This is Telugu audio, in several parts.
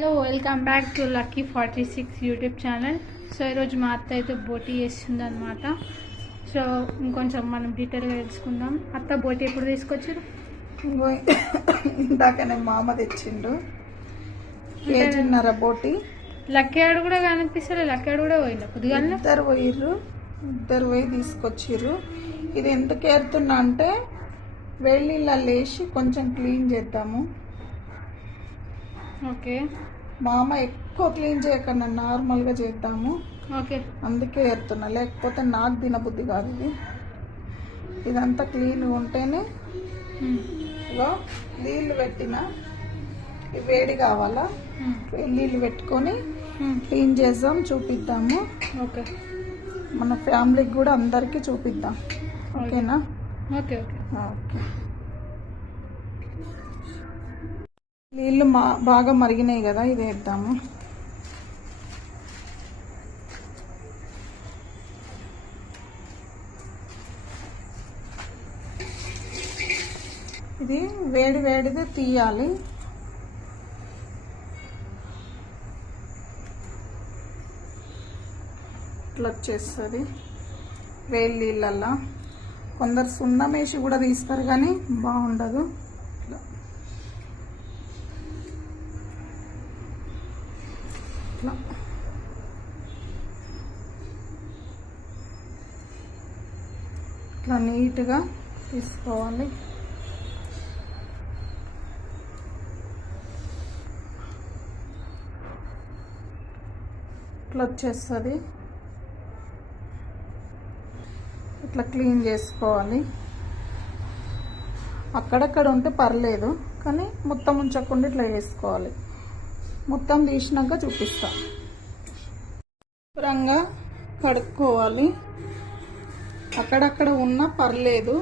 Hello welcome back to lucky 46 YouTube channel. So ఈరోజు మా అత్త అయితే బోటీ చేస్తుంది అనమాట. సో ఇంకొంచెం మనం డీటెయిల్గా తెలుసుకుందాం. అత్త బోటీ ఎప్పుడు తీసుకొచ్చారు? ఇందాకనే మామ తెచ్చిండు కేజీన్నర బోటీ. లక్కేడు కూడా కనిపిస్తారు, లక్కేడు కూడా పోయిండు కొద్దిగా. ఇద్దరు పోయి తీసుకొచ్చిర్రు. ఇది ఎందుకు ఏరుతున్నా అంటే వేడి నీళ్ళల్లో వేసి కొంచెం క్లీన్ చేద్దాము. ఓకే, మామ ఎక్కువ క్లీన్ చేయకుండా నార్మల్గా చేద్దాము. ఓకే, అందుకే ఏరుతున్నా, లేకపోతే నాకు తినబుద్ధి కాదు. ఇదంతా క్లీన్గా ఉంటేనే. నీళ్ళు పెట్టిన వేడి కావాలా, నీళ్ళు పెట్టుకొని క్లీన్ చేద్దాం, చూపిద్దాము. ఓకే, మన ఫ్యామిలీకి కూడా అందరికీ చూపిద్దాం. ఓకేనా? Okay okay okay. నీళ్ళు బాగా మరిగినాయి కదా, ఇది వేద్దాము. ఇది వేడిదే తీయాలి. ఇట్లా వచ్చేస్తుంది వేడి నీళ్ళల్లో. కొందరు సున్నం వేసి కూడా తీస్తారు కానీ బాగుండదు. ఇట్లా నీట్గా తీసుకోవాలి. ఇట్లా వచ్చేస్తుంది. ఇట్లా క్లీన్ చేసుకోవాలి. అక్కడక్కడ ఉంటే పర్లేదు కానీ మొత్తం ఉంచకుండా ఇట్లా చేసుకోవాలి. మొత్తం తీసినాక చూపిస్తా. శుభ్రంగా కడుక్కోవాలి. అక్కడక్కడ ఉన్నా పర్లేదు.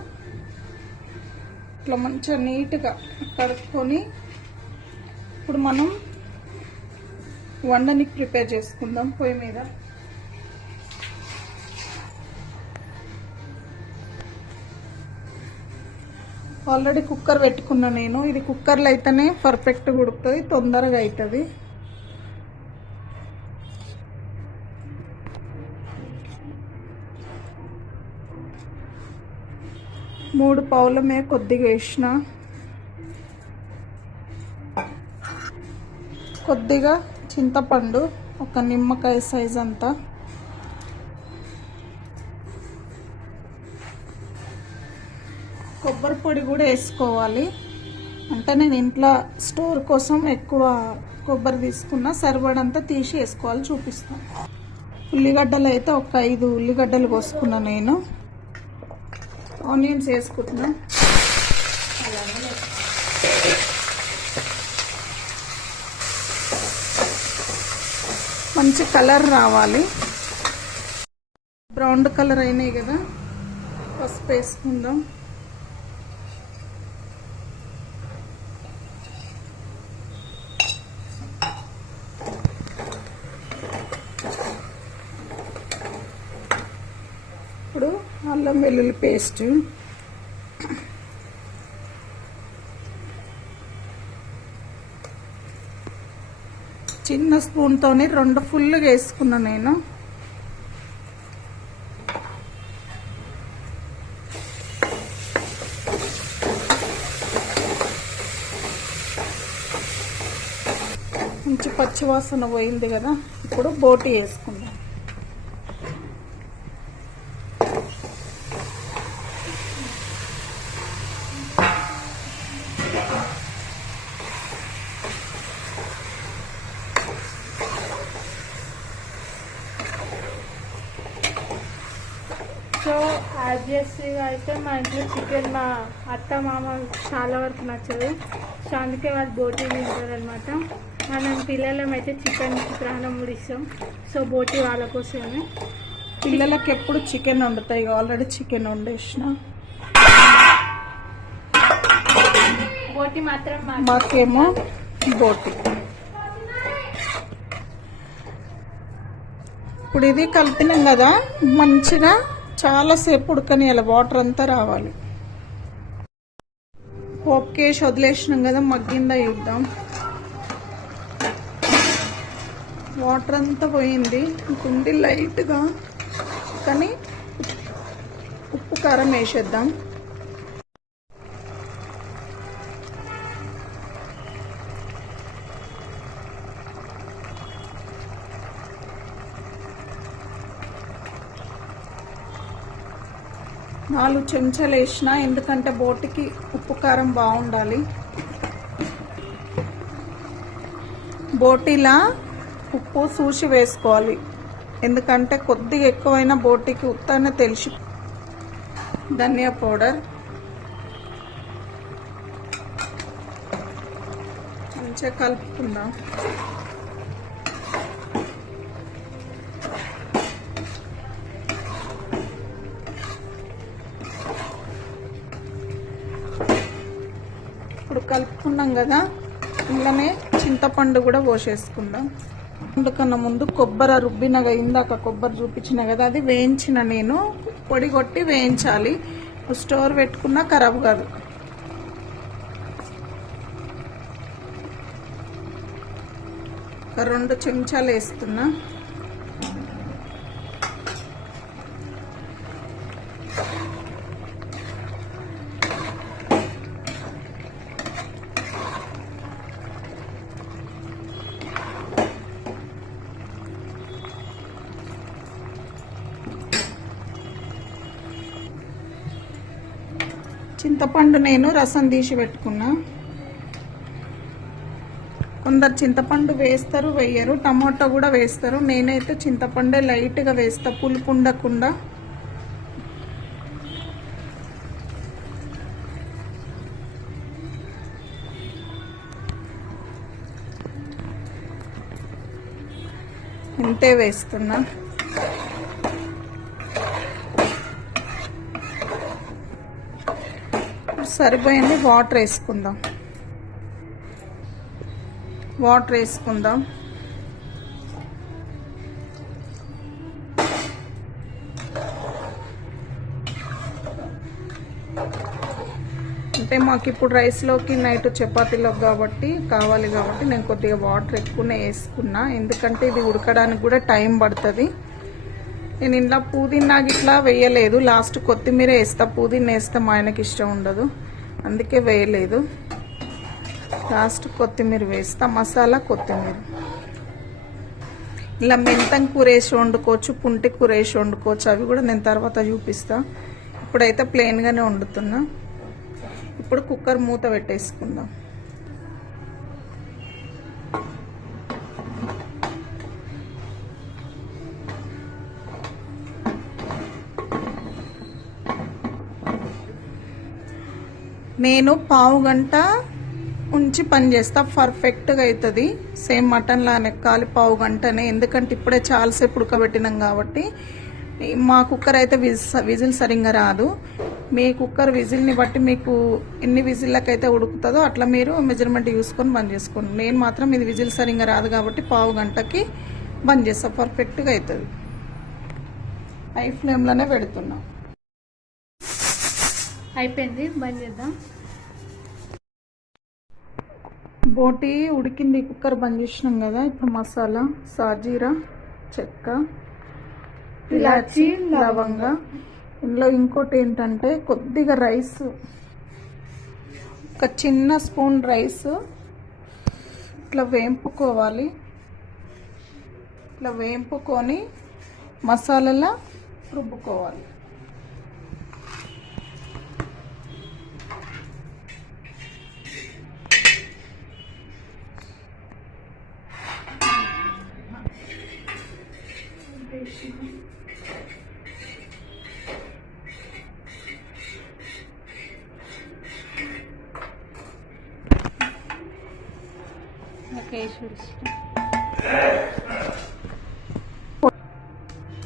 ఇట్లా మంచిగా నీట్గా కడుక్కొని ఇప్పుడు మనం వండనికి ప్రిపేర్ చేసుకుందాం. పొయ్యి మీద ఆల్రెడీ కుక్కర్ పెట్టుకున్నా నేను. ఇది కుక్కర్లో అయితేనే పర్ఫెక్ట్గా ఉడుకుతుంది, తొందరగా అవుతుంది. మూడు పావులమే కొద్దిగా వేసిన, కొద్దిగా చింతపండు, ఒక నిమ్మకాయ సైజ్ అంతా, కొబ్బరి పొడి కూడా వేసుకోవాలి. అంటే నేను ఇంట్లో స్టోర్ కోసం ఎక్కువ కొబ్బరి తీసుకున్నా, సరిపడంతా తీసి వేసుకోవాలి, చూపిస్తాను. ఉల్లిగడ్డలు అయితే ఒక 5 ఉల్లిగడ్డలు కోసుకున్నా నేను. ఆనియన్స్ వేసుకుంటున్నా. మంచి కలర్ రావాలి. బ్రౌన్ కలర్ అయినాయి కదా, పసుపు వేసుకుందాం. ఇప్పుడు అల్లం వెల్లుల్లి పేస్ట్, చిన్న స్పూన్తోని 2 ఫుల్గా వేసుకున్నా నేను. మంచి పచ్చివాసన పోయింది కదా, ఇప్పుడు బోటీ వేసుకుందాం. సో ఆబ్వియస్గా అయితే మా ఇంట్లో చికెన్ మా అత్త మామ చాలా వరకు నచ్చదు. సో అందుకే వాళ్ళు బోటీ తింటారు అనమాట. మనం పిల్లలం అయితే చికెన్ ప్రాణం ముడిస్తాం. సో బోటీ వాళ్ళ కోసమే. పిల్లలకి ఎప్పుడు చికెన్ వండుతాయి, ఆల్రెడీ చికెన్ వండేసిన. బోటీ మాత్రం మాకేమో బోటీ. ఇప్పుడు ఇది కలిపినాం కదా, మంచిగా చాలాసేపు ఉడకనియాలి, వాటర్ అంతా రావాలి. పోపుకేసి వదిలేసినాం కదా, మగ్గిందా చూద్దాం. వాటర్ అంతా పోయింది, ఇంకుంది లైట్గా. కానీ ఉప్పు కారం వేసేద్దాం. నాలుగు చెంచాలు వేసిన, ఎందుకంటే బోటికి ఉప్పు కారం బాగుండాలి. బోటిలా ఉప్పు చూసి వేసుకోవాలి, ఎందుకంటే కొద్దిగా ఎక్కువైనా బోటికి ఉత్తనే తెలిసి. ధనియా పౌడర్ మంచిగా కలుపుకుందాం. ఇప్పుడు కలుపుకున్నాం కదా, ఇందులోనే చింతపండు కూడా పోసేసుకుందాం. అందుకన్నా ముందు కొబ్బరి రుబ్బినగా, ఇందాక కొబ్బరి చూపించిన కదా, అది వేయించిన. నేను పొడి కొట్టి వేయించాలి, స్టోర్ పెట్టుకున్నా ఖరాబ్ కాదు. ఒక 2 చెంచాలు వేస్తున్నా. చింతపండు నేను రసం తీసి పెట్టుకున్నా. కొందరు చింతపండు వేస్తారు, వేయరు. టమాటో కూడా వేస్తారు. నేనైతే చింతపండే లైట్గా వేస్తా, పులుపు ఉండకుండా. ఇంతే వేస్తున్నా. సరిపోయింది, వాటర్ వేసుకుందాం. వాటర్ వేసుకుందాం. అంటే మాకు ఇప్పుడు రైస్లోకి, నైట్ చపాతీలోకి కాబట్టి కావాలి, కాబట్టి నేను కొద్దిగా వాటర్ ఎక్కువనే వేసుకున్నా. ఎందుకంటే ఇది ఉడకడానికి కూడా టైం పడుతుంది. నేను ఇంట్లో పుదీనా ఇట్లా వేయలేదు, లాస్ట్ కొత్తిమీర వేస్తా. పుదీనా వేస్తే మా ఆయనకి ఇష్టం ఉండదు, అందుకే వేయలేదు. లాస్ట్ కొత్తిమీర వేస్తా, మసాలా కొత్తిమీర. ఇలా మెంతం కూర వేసి వండుకోవచ్చు, పుంటి కూర వేసి వండుకోవచ్చు, అవి కూడా నేను తర్వాత చూపిస్తా. ఇప్పుడైతే ప్లెయిన్గానే వండుతున్నా. ఇప్పుడు కుక్కర్ మూత పెట్టేసుకుందాం. నేను పావు గంట ఉంచి పని చేస్తా, పర్ఫెక్ట్గా అవుతుంది. సేమ్ మటన్ లానే కాలి పావు గంటనే, ఎందుకంటే ఇప్పుడే చాలాసేపు ఉడకబెట్టినాం కాబట్టి. మా కుక్కర్ అయితే విజిల్ సరిగ్గా రాదు. మీ కుక్కర్ విజిల్ని బట్టి మీకు ఎన్ని విజిల్లకైతే ఉడుకుతుందో అట్లా మీరు మెజర్మెంట్ చూసుకొని బంద్ చేసుకోండి. నేను మాత్రం ఇది విజిల్ సరిగ్గా రాదు కాబట్టి పావు గంటకి బంద్ చేస్తా, పర్ఫెక్ట్గా అవుతుంది. హై ఫ్లేమ్లోనే పెడుతున్నా. అయిపోయింది, బంద్ చేద్దాం. బోటి ఉడికింది, కుక్కర్ బంద్ చేసినాం కదా. ఇప్పుడు మసాలా, సాజీరా, చెక్క, ఇలాచి, లవంగ. ఇందులో ఇంకోటి ఏంటంటే కొద్దిగా రైస్, ఒక చిన్న స్పూన్ రైస్ ఇట్లా వేంపుకోవాలి. ఇట్లా వేంపుకొని మసాలాలా రుబ్బుకోవాలి.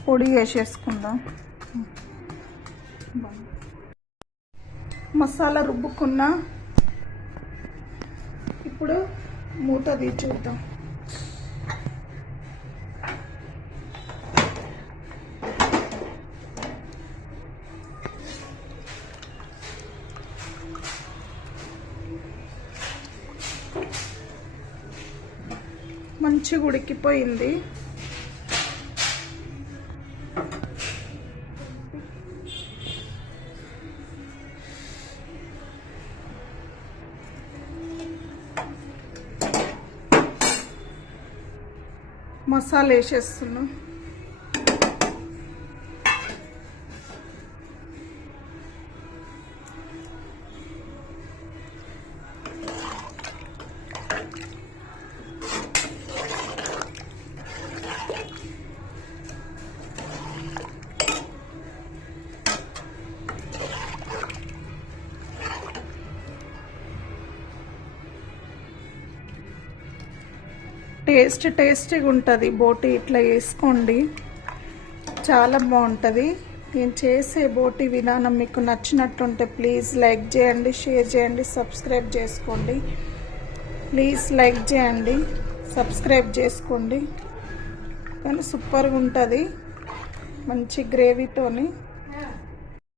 పొడి వేసేసుకుందాం. మసాలా రుబ్బుకున్నా. ఇప్పుడు మూత తీసేద్దాం. మంచిగా ఉడికిపోయింది. మసాలా వేసేస్తున్నాం. టేస్టీగా ఉంటుంది బోటి. ఇట్లా వేసుకోండి, చాలా బాగుంటుంది. నేను చేసే బోటి విధానం మీకు నచ్చినట్టుంటే ప్లీజ్ లైక్ చేయండి, షేర్ చేయండి, సబ్స్క్రైబ్ చేసుకోండి. ప్లీజ్ లైక్ చేయండి, సబ్స్క్రైబ్ చేసుకోండి. కానీ సూపర్గా ఉంటుంది మంచి గ్రేవీతోని.